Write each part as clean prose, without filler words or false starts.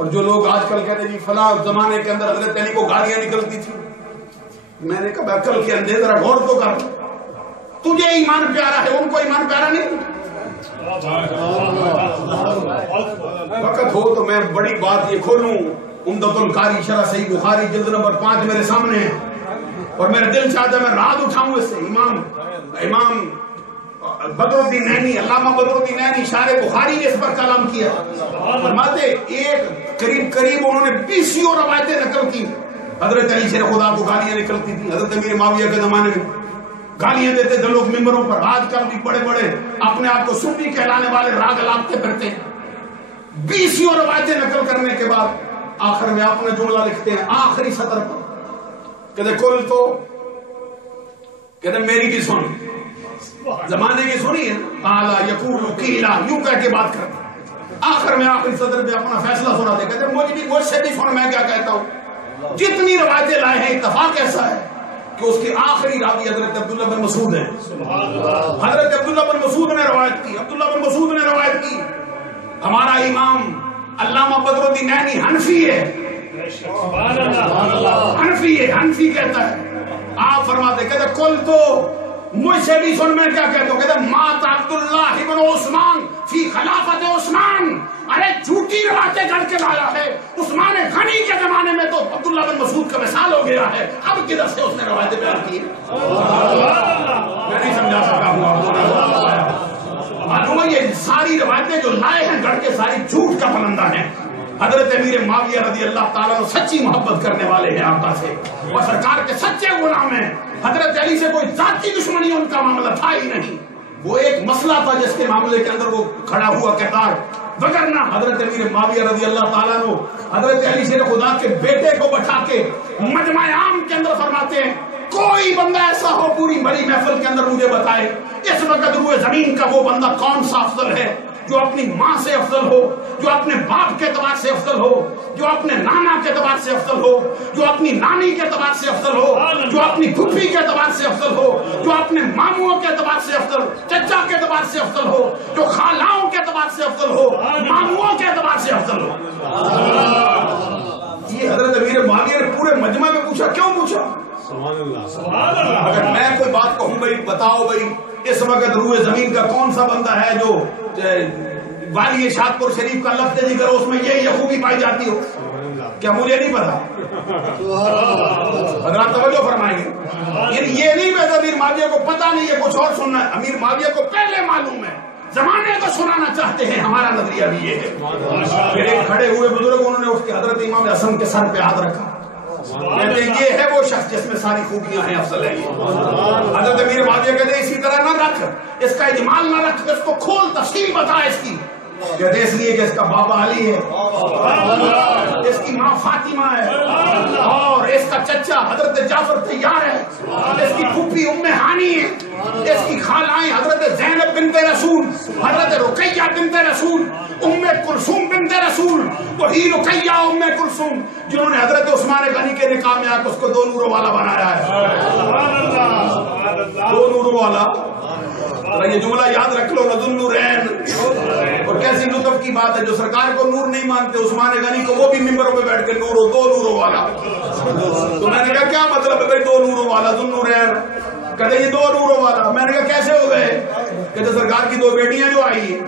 اور جو لوگ آج کل کہتے ہیں جی فلاں زمانے کے اندر حضرت علی کو گالیاں نکلتی تھی، میں نے کہا عقل کے اندھے ذرا غور تو کر، تجھے ایمان پیارا ہے، ان کو ایمان پیارا نہیں؟ وقت ہو تو میں بڑی بات یہ کھولوں، عمدۃ القاری شرح صحیح بخاری جلد نمبر 5 میرے سامنے ہے، اور میرا دل چاہتا ہے میں رات اٹھاؤں اس سے۔ امام بدر الدین نینی، علامہ بدر الدین نینی شارح بخاری نے اس پر کلام کیا، فرماتے ایک قریب انہوں نے 20 روایتیں نقل کی، حضرت علی شیر خدا کو گالیاں نکلتی تھی، حضرت امیر معاویہ کے زمانے میں گالیاں دیتے تھے لوگ ممبروں پر، آج کل بھی بڑے بڑے اپنے آپ کو سنی کہلانے والے راگ الاپتے پھرتے ہیں۔ 20 روایتیں نقل کرنے کے بعد آخر میں اپنا جملہ لکھتے ہیں آخری سطر پر، کہتے کل تو کہتے میری بھی سن، زمانے کی سنی ہے، قالا یقول قیلا، یوں کہہ کے بات کرتے، آخر میں آخری سطر پہ اپنا فیصلہ سناتے، کہتے مجھ سے بھی سن میں کیا کہتا ہوں۔ جتنی روایتیں لائے ہیں اتفاق ایسا ہے کہ اس کے آخری راوی حضرت عبداللہ بن مسعود ہیں۔ حضرت عبداللہ بن مسعود نے روایت کی، عبداللہ بن مسعود نے روایت کی، ہمارا امام علامہ بدر الدین نینی حنفی ہے، حنفی کہتا ہے، آپ فرماتے کہتے کل تو مجھ سے بھی سن میں کیا کہتا ہوں، کہتے مات عبداللہ بن عثمان فی خلافت عثمان، ارے جھوٹی روایتیں گھڑ کے لایا ہے، عثمان غنی کے زمانے میں تو عبداللہ بن مسعود کا مثال ہو گیا ہے، اب کدھر سے اس نے روایتیں بیان کی؟ میں نہیں سمجھا سکا ہوں آپ کو، معلوم ہے یہ ساری روایتیں جو لائے ہیں گھڑ کے ساری جھوٹ کا پلندہ ہیں۔ حضرت امیر معاویہ رضی اللہ تعالیٰ عنہ سچی محبت کرنے والے ہیں آقا سے، اور سرکار کے سچے غلام ہیں، حضرت علی سے کوئی ذاتی دشمنی ان کا معاملہ تھا ہی نہیں، وہ ایک مسئلہ تھا جس کے معاملے کے اندر وہ کھڑا ہوا کردار، وگرنہ حضرت امیر معاویہ رضی اللہ تعالیٰ عنہ حضرت علی شیر خدا کے بیٹے کو بٹھا کے مجمع عام کے اندر فرماتے ہیں کوئی بندہ ایسا ہو پوری بڑی محفل کے اندر مجھے بتائے اس وقت روئے زمین کا وہ بندہ کون سا افضل ہے جو اپنی ماں سے افضل ہو، جو اپنے باپ کے اعتبار سے افضل ہو، جو اپنے نانا کے اعتبار سے افضل ہو، جو اپنی نانی کے اعتبار سے افضل ہو، جو اپنی پھوپھی کے اعتبار سے افضل ہو، جو اپنے ماموں کے اعتبار سے افضل، چچا کے اعتبار سے افضل ہو، جو خالاؤں کے اعتبار سے افضل ہو، ماموں کے اعتبار سے افضل ہو۔ یہ حضرت امیر معاویہ نے پورے مجمع میں پوچھا، کیوں پوچھا؟ اگر میں کوئی بات کہوں بھائی بتاؤ بھائی اس وقت روئے زمین کا کون سا بندہ ہے جو والی شادپور شریف کا لفظ ذکر ہو اس میں یہ خوبی پائی جاتی ہو، کیا مجھے نہیں پتا؟ حضرات توجہ فرمائیں گے، یعنی یہ نہیں کہ امیر معاویہ کو پتا نہیں ہے کچھ اور سننا ہے، امیر معاویہ کو پہلے معلوم ہے، زمانے کو سنانا چاہتے ہیں، ہمارا نظریہ بھی یہ ہے۔ پھر کھڑے ہوئے بزرگ انہوں نے اس کے حضرت امام حسن کے سر پہ ہاتھ رکھا، کہتے ہیں یہ ہے وہ شخص جس میں ساری خوبیاں ہیں، افضل ہے۔ حضرت امیر معاویہ کہتے ہیں اسی طرح نہ رکھ، اس کا اجمال نہ رکھ، اس کو کھول تفصیل بتا اس کی، کہتے ہیں اس لیے کہ اس کا بابا علی ہے، اس کی ماں فاطمہ ہے، اور اس کا چچا حضرت جعفر طیار ہے، اس کی پھوپھی ام ہانی ہے، اس کی خالائیں حضرت زینب بنت رسول، حضرت رقیہ بنت رسول، ام کلثوم بنت رسول، وہی رقیہ ام کلثوم جنہوں نے حضرت عثمان غنی کے نکاح میں آ کے اس کو 2 نوروں والا بنایا ہے، 2 نوروں والا۔ یہ جملہ یاد رکھ لو، رضو النورین، اور کیسی لطف کی بات ہے، جو سرکار کو نور نہیں مانتے عثمان غنی کو وہ بھی ممبروں پہ بیٹھ کے 2 نوروں والا۔ تو میں نے کہا کیا مطلب ہے بھائی 2 نوروں والا، ذو النورین؟ کہتے یہ 2 نوروں والا۔ میں نے کہا کیسے ہو گئے؟ کہتے سرکار کی 2 بیٹیاں جو آئی ہیں،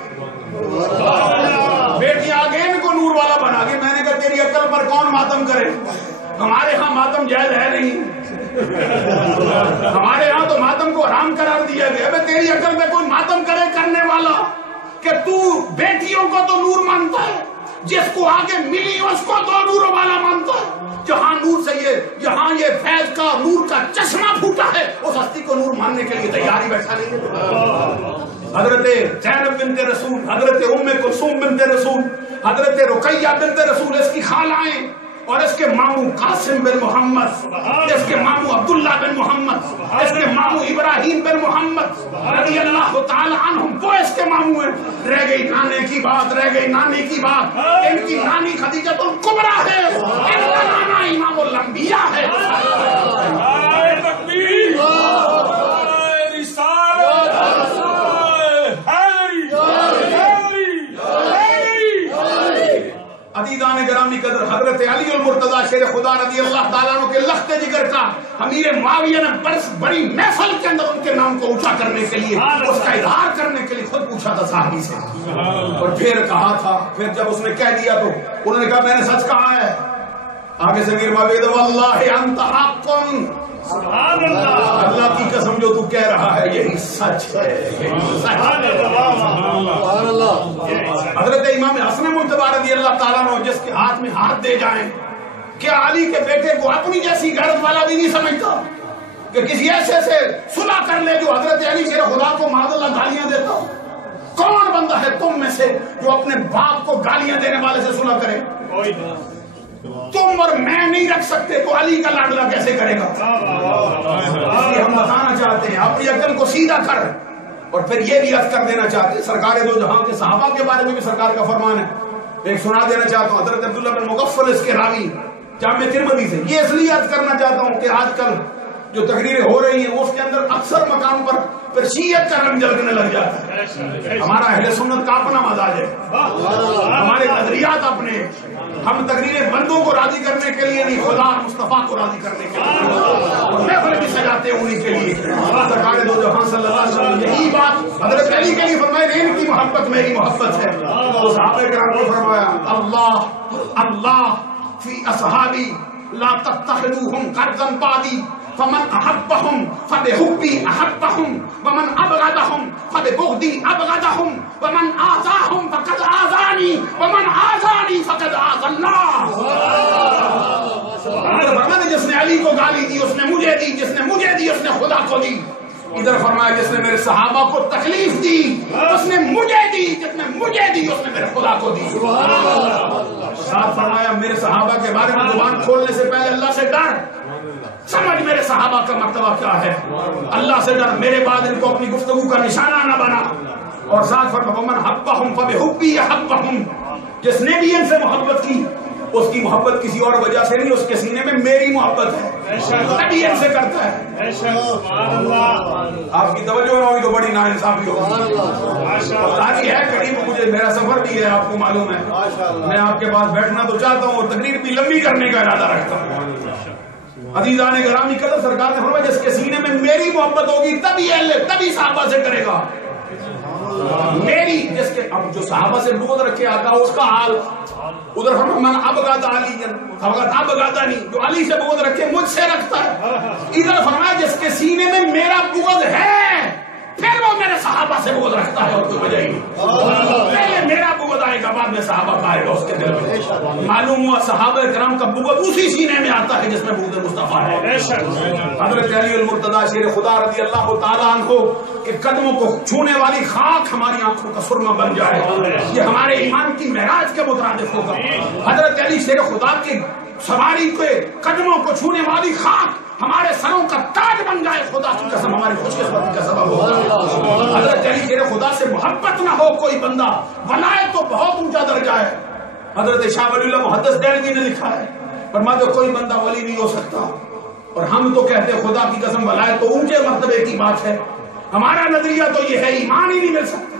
بیٹیاں آگے ان کو نور والا بنا کے۔ میں نے کہا تیری عقل پر کون ماتم کرے، ہمارے ہاں ماتم جائز ہے نہیں، ہمارے ہاں تو ماتم کو حرام قرار دیا گیا۔ بھائی تیری عقل میں کوئی ماتم کرے کرنے والا کہ تو بیٹیوں کو تو نور مانتا ہے، جس کو آگے ملی اس کو 2 نوروں والا مانتا ہے، جہاں نور سے جہاں یہ فیض کا نور کا چشمہ پھوٹا ہے اس ہستی کو نور ماننے کے لیے تیاری بیٹھا نہیں ہے۔ حضرت زینب بنت رسول، حضرت ام کلثوم بنت رسول، حضرت رقیہ بنت رسول، اس کی خالائیں، اور اس کے ماموں قاسم بن محمد، اس کے ماموں عبداللہ بن محمد، اس کے ماموں ابراہیم بن محمد رضی اللہ تعالی عنہم، وہ اس کے ماموں ہیں۔ رہ گئی نانے کی بات، رہ گئی نانی کی بات، ان کی نانی خدیجہ الکبریٰ ہے، ان کا نانا امام الانبیاء ہے۔ عزیزان عزیزان گرامی قدر، حضرت علی المرتضی شیر خدا رضی اللہ تعالیٰ عنہ کے لخت جگر کا امیر معاویہ نے بڑی محفل کے اندر ان کے نام کو اونچا کرنے کے لیے، اس کا اظہار کرنے کے لیے خود پوچھا تھا صحابی سے، اور پھر کہا تھا، پھر جب اس نے کہہ دیا تو انہوں نے کہا میں نے سچ کہا ہے۔ آگے سے امیر معاویہ واللہ انت حق، سبحان اللہ، اللہ کی قسم جو تو کہہ رہا ہے یہی سچ ہے، سبحان اللہ، حضرت امام حسن مجتبی رضی اللہ تعالیٰ عنہ جس کے ہاتھ میں ہاتھ دے جائیں، کیا علی کے بیٹے کو اپنی جیسی غیرت والا بھی نہیں سمجھتا کہ کسی ایسے سے صلح کر لے جو حضرت علی شیر خدا کو معاذ اللہ گالیاں دیتا؟ کون بندہ ہے تم میں سے جو اپنے باپ کو گالیاں دینے والے سے صلح کرے؟ تم اور میں نہیں رکھ سکتے تو علی کا لاڈلا کیسے کرے گا؟ اس لیے ہم بتانا چاہتے ہیں اپنی عقل کو سیدھا کر، اور پھر یہ بھی عرض کر دینا چاہتے ہیں سرکار دو جہاں کے صحابہ کے بارے میں بھی سرکار کا فرمان ہے، ایک سنا دینا چاہتا ہوں حضرت عبداللہ بن مغفل اس کے راوی جامع ترمذی سے، یہ اس لیے عرض کرنا چاہتا ہوں کہ آج کل جو تقریریں ہو رہی ہیں اس کے اندر اکثر مقام پر پھر شیعت کا رنگ جھلکنے لگ جاتا ہے۔ ہمارا اہل سنت کا اپنا مزاج ہے، ہمارے نظریات اپنے، ہم تقریریں بندوں کو راضی کرنے کے لیے نہیں، خدا مصطفیٰ کو راضی کرنے کے لیے محفل بھی سجاتے ہیں انہی کے لیے۔ سرکار دو جہاں صلی اللہ علیہ وسلم یہی بات حضرت علی کے لیے فرمائے، ان کی محبت میری محبت ہے۔ تو صحابہ کرام کو فرمایا اللہ اللہ فی اصحابی لا تتخذوهم قرضا بعدی فمن احبهم فبحبی احبهم ومن ابغضهم فببغضی ابغضهم ومن آذاهم فقد آذانی ومن آذانی فقد آذى اللہ۔ فرمایا جس نے علی کو گالی دی اس نے مجھے دی، جس نے مجھے دی اس نے خدا کو دی۔ ادھر فرمایا جس نے میرے صحابہ کو تکلیف دی اس نے مجھے دی، جس نے مجھے دی اس نے میرے خدا کو دی۔ ساتھ فرمایا میرے صحابہ کے بارے میں زبان کھولنے سے پہلے اللہ سے ڈر، سمجھ میرے صحابہ کا مرتبہ کیا ہے، اللہ سے ڈر، میرے بعد ان کو اپنی گفتگو کا نشانہ نہ بنا۔ اور ساتھ فرمایا ومن حبهم فبحبی احبهم، جس نے بھی ان سے محبت کی اس کی محبت کسی اور وجہ سے نہیں، اس کے سینے میں میری محبت ہے، تبھی ان سے کرتا ہے۔ آپ کی توجہ نہ ہوئی تو بڑی ناانصافی ہوگی۔ تاکہ ہے قریب، مجھے میرا سفر بھی ہے آپ کو معلوم ہے، میں آپ کے پاس بیٹھنا تو چاہتا ہوں اور تقریر بھی لمبی کرنے کا ارادہ رکھتا ہوں۔ عزیزان گرامی قدر، سرکار نے فرمایا جس کے سینے میں میری محبت ہوگی تبھی صحابہ سے کرے گا میری، جس کے اب جو صحابہ سے بغض رکھے آتا اس کا حال ادھر من ابغض علی ابغضنی، جو علی سے بغض رکھے مجھ سے رکھتا ہے۔ ادھر فرمایا جس کے سینے میں میرا بغض ہے پھر وہ میرے صحابہ سے بغض رکھتا ہے، اور کوئی وجہ نہیں، پہلے میرا بغض آئے گا بعد میں صحابہ کا آئے گا اس کے دل میں۔ معلوم ہوا صحابہ کرام کا بغض اسی سینے میں آتا ہے جس میں بغض مصطفیٰ ہے۔ حضرت علی المرتضی شیر خدا رضی اللہ تعالیٰ عنہ کہ قدموں کو چھونے والی خاک ہماری آنکھوں کا سرما بن جائے، یہ ہمارے ایمان کی معراج کے مترادف ہوگا۔ حضرت علی شیر خدا کی سواری کے قدموں کو چھونے والی خاک ہمارے سروں کا تاج بن جائے، خدا کی قسم ہماری خوش قسمتی کا سبب ہوگا۔ حضرت علی شیر خدا سے محبت نہ ہو کوئی بندہ، ولایت تو بہت اونچا درجہ ہے۔ حضرت شاہ ولی اللہ محدث دہلوی نے لکھا ہے، فرماتے کوئی بندہ ولی نہیں ہو سکتا، اور ہم تو کہتے خدا کی قسم ولایت تو اونچے مرتبے کی بات ہے۔ ہمارا نظریہ تو یہ ہے ایمان ہی نہیں مل سکتا،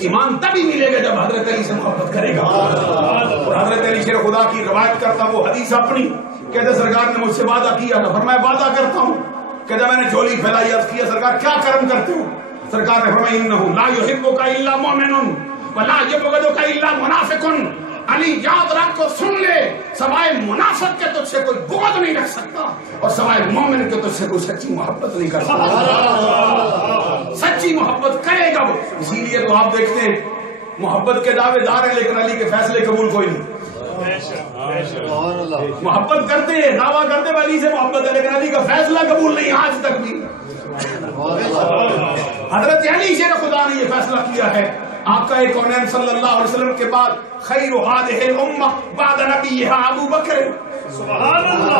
ایمان تبھی ملے گا جب حضرت علی سے محبت کرے گا۔ اور حضرت علی شیر خدا کی روایت کرتا وہ حدیث اپنی، کہتے سرکار نے مجھ سے وعدہ کیا تھا، فرمایا وعدہ کرتا ہوں، کہتے میں نے جھولی پھیلائی، عرض کیا سرکار کیا کرم کرتے ہو؟ سرکار نے فرمایا انہ لا یحبک الا مؤمن ولا یبغضک الا منافق۔ علی یاد رکھ کو سن لے، سوائے منافق کے تجھ سے کوئی بغض نہیں رکھ سکتا، اور سوائے مومن کے تجھ سے کوئی سچی محبت نہیں کر سکتا۔ سچی محبت کرے گا وہ، اسی لیے تو آپ دیکھتے ہیں محبت کے دعوے دار ہیں لیکن علی کے فیصلے قبول کوئی نہیں۔ محبت کرتے ہیں، دعویٰ کرتے ہیں علی سے محبت ہے لیکن علی کا فیصلہ قبول نہیں آج تک بھی۔ حضرت علی شیر خدا نے یہ فیصلہ کیا ہے، آقا کونین صلی اللہ علیہ وسلم کے بعد خیر هذه الامہ بعد نبیها ابو بکر۔ سبحان اللہ،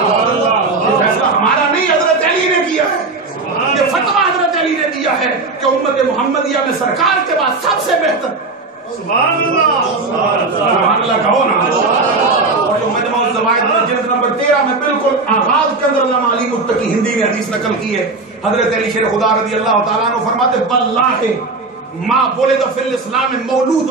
یہ فیصلہ ہمارا نہیں، حضرت علی نے کیا ہے، یہ فتویٰ حضرت علی نے دیا ہے کہ امت محمدیہ میں سرکار کے بعد سب سے بہتر۔ سبحان اللہ، سبحان اللہ کہو نا۔ اور جو مجموع الزوائد میں جلد نمبر 13 میں بالکل آغاز کے اندر علامہ علی متقی ہندی میں حدیث نقل کی ہے، حضرت علی شیر خدا رضی اللہ تعالیٰ عنہ فرماتے واللہ ما ولد فی الاسلام مولود